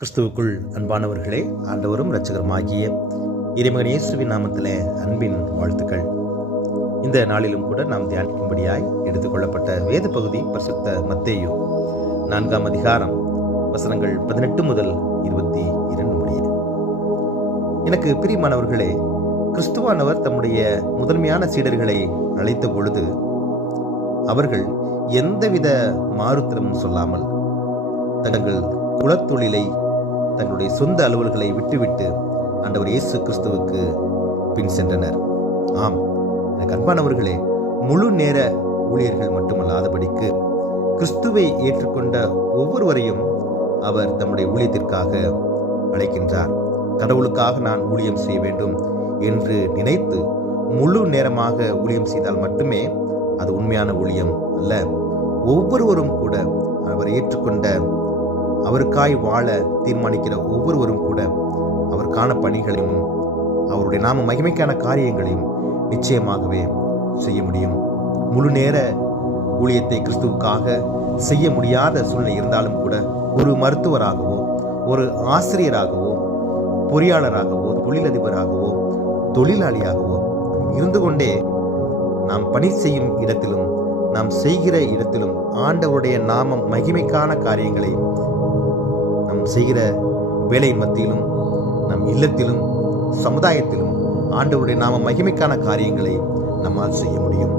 கிறிஸ்துவுக்குள் அன்பானவர்களே, ஆண்டவரும் இரட்சகருமாகிய இறைமகன் இயேசுவின் நாமத்திலே அன்பின் வாழ்த்துக்கள். இந்த நாளிலும் கூட நாம் தியானிக்கும்படியாய் எடுத்துக்கொள்ளப்பட்ட வேத பகுதி பரிசுத்த மத்தேயு 4ஆம் அதிகாரம் வசனங்கள் 18 முதல் 22 முடிய. எனக்கு பிரியமானவர்களே, கிறிஸ்துவானவர் தம்முடைய முதன்மையான சீடர்களை அழைத்த பொழுது அவர்கள் எந்தவித மாறுத்திறமும் சொல்லாமல் தங்கள் குலத்தொழிலை, தங்களுடைய சொந்த அலுவல்களை விட்டுவிட்டு ஆண்டவர் இயேசு கிறிஸ்துவுக்கு பின் சென்றனர். ஆம், எனக்கு அன்பானவர்களே, முழு நேர ஊழியர்கள் மட்டுமல்லாதபடிக்கு கிறிஸ்துவை ஏற்றுக்கொண்ட ஒவ்வொருவரையும் அவர் தம்முடைய ஊழியத்திற்காக அழைக்கின்றார். கடவுளுக்காக நான் ஊழியம் செய்ய வேண்டும் என்று நினைத்து முழு நேரமாக ஊழியம் செய்தால் மட்டுமே அது உண்மையான ஊழியம் அல்ல. ஒவ்வொருவரும் கூட அவர் ஏற்றுக்கொண்ட, அவருக்காய் வாழ தீர்மானிக்கிற ஒவ்வொருவரும் கூட அவருக்கான பணிகளையும் அவருடைய நாம மகிமைக்கான காரியங்களையும் நிச்சயமாகவே செய்ய முடியும். முழு நேர ஊழியத்தை கிறிஸ்துவுக்காக செய்ய முடியாத சூழ்நிலை இருந்தாலும் கூட ஒரு மருத்துவராகவோ, ஒரு ஆசிரியராகவோ, பொறியாளராகவோ, தொழிலதிபராகவோ, தொழிலாளியாகவோ இருந்து கொண்டே நாம் பணி செய்யும் இடத்திலும், நாம் செய்கிற இடத்திலும் ஆண்டவருடைய நாமம் மகிமைக்கான காரியங்களை நாம் செய்கிற வேலையின் மத்தியிலும், நம் இல்லத்திலும், சமுதாயத்திலும் ஆண்டவருடைய நாம மகிமைக்கான காரியங்களை நம்மால் செய்ய முடியும்.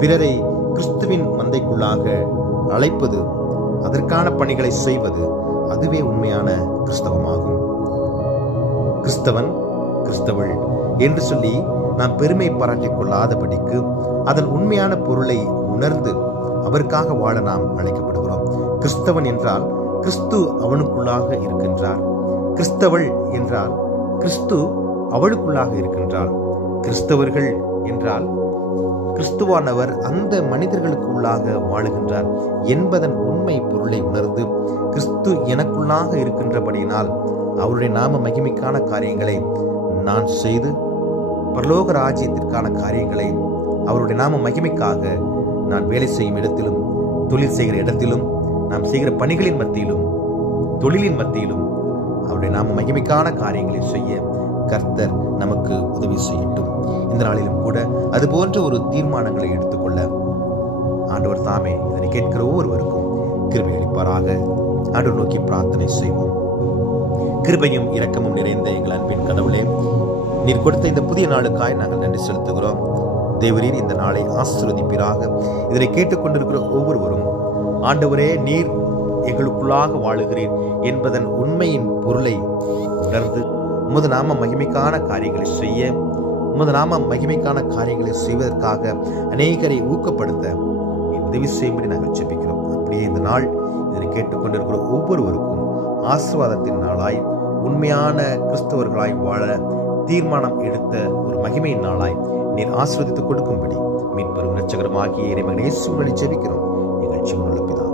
பிறரை கிறிஸ்துவின் மந்தைக்குள்ளாக அழைப்பது, அதற்கான பணிகளை செய்வது, அதுவே உண்மையான கிறிஸ்தவமாகும். கிறிஸ்தவன், கிறிஸ்தவள் என்று சொல்லி நாம் பெருமை பாராட்டிக் கொள்ளாதபடிக்கு அதன் உண்மையான பொருளை உணர்ந்து அவருக்காக வாழ நாம் அழைக்கப்படுகிறோம். கிறிஸ்தவன் என்றால் கிறிஸ்து அவனுக்குள்ளாக இருக்கின்றார். கிறிஸ்தவள் என்றால் கிறிஸ்து அவளுக்குள்ளாக இருக்கின்றாள். கிறிஸ்தவர்கள் என்றால் கிறிஸ்துவானவர் அந்த மனிதர்களுக்கு உள்ளாக வாழுகின்றார் என்பதன் உண்மை பொருளை உணர்ந்து, கிறிஸ்து எனக்குள்ளாக இருக்கின்றபடியினால் அவருடைய நாம மகிமைக்கான காரியங்களை நான் செய்து பரலோக ராஜ்யத்திற்கான காரியங்களை அவருடைய நாம மகிமைக்காக நான் வேலை செய்யும் இடத்திலும், தொழில் செய்கிற இடத்திலும், நாம் செய்கிற பணிகளின் மத்தியிலும், தொழிலின் மத்தியிலும் அவருடைய நாம மகிமைக்கான காரியங்களை செய்ய கர்த்தர் நமக்கு உதவி செய்யட்டும். இந்த நாளிலும் கூட அது போன்ற ஒரு தீர்மானங்களை எடுத்துக்கொள்ள ஆண்டவர் தாமே இதனை கேட்கிற ஒவ்வொருவருக்கும் கிருபை அளிப்பாராக. ஆண்டவர் நோக்கி பிரார்த்தனை செய்வோம். கிருபையும் இரக்கமும் நிறைந்த எங்கள் அன்பின் கடவுளே, நீர் கொடுத்த இந்த புதிய நாளுக்காய் நாங்கள் நன்றி செலுத்துகிறோம். தேவரீர் இந்த நாளை ஆசீர்வதிப்பீராக. இதனை கேட்டுக்கொண்டிருக்கிற ஒவ்வொருவரும், ஆண்டவரே, நீர் எங்களுக்குள்ளாக வாழுகிறீர் என்பதன் உண்மையின் பொருளை உணர்ந்து உமது நாம மகிமைக்கான காரியங்களை செய்ய, உமது நாம மகிமைக்கான காரியங்களை செய்வதற்காக அநேகரை ஊக்கப்படுத்த உதவி செய்யும்படி நாங்கள் ஜெபிக்கிறோம். அப்படியே இந்த நாள் இதனை கேட்டுக்கொண்டிருக்கிற ஒவ்வொருவருக்கும் ஆசீர்வாதத்தின் நாளாய், உண்மையான கிறிஸ்தவர்களாய் வாழ தீர்மானம் எடுத்த ஒரு மகிமையின் நாளாய் நீர் ஆசீர்வதித்துக் கொடுக்கும்படி மீட்பரும் இரட்சகருமாகிய இறைமகன் இயேசுவின் வழி ஜெபிக்கிறோம் எங்கள் ஜீவனுள்ள பிதாவே.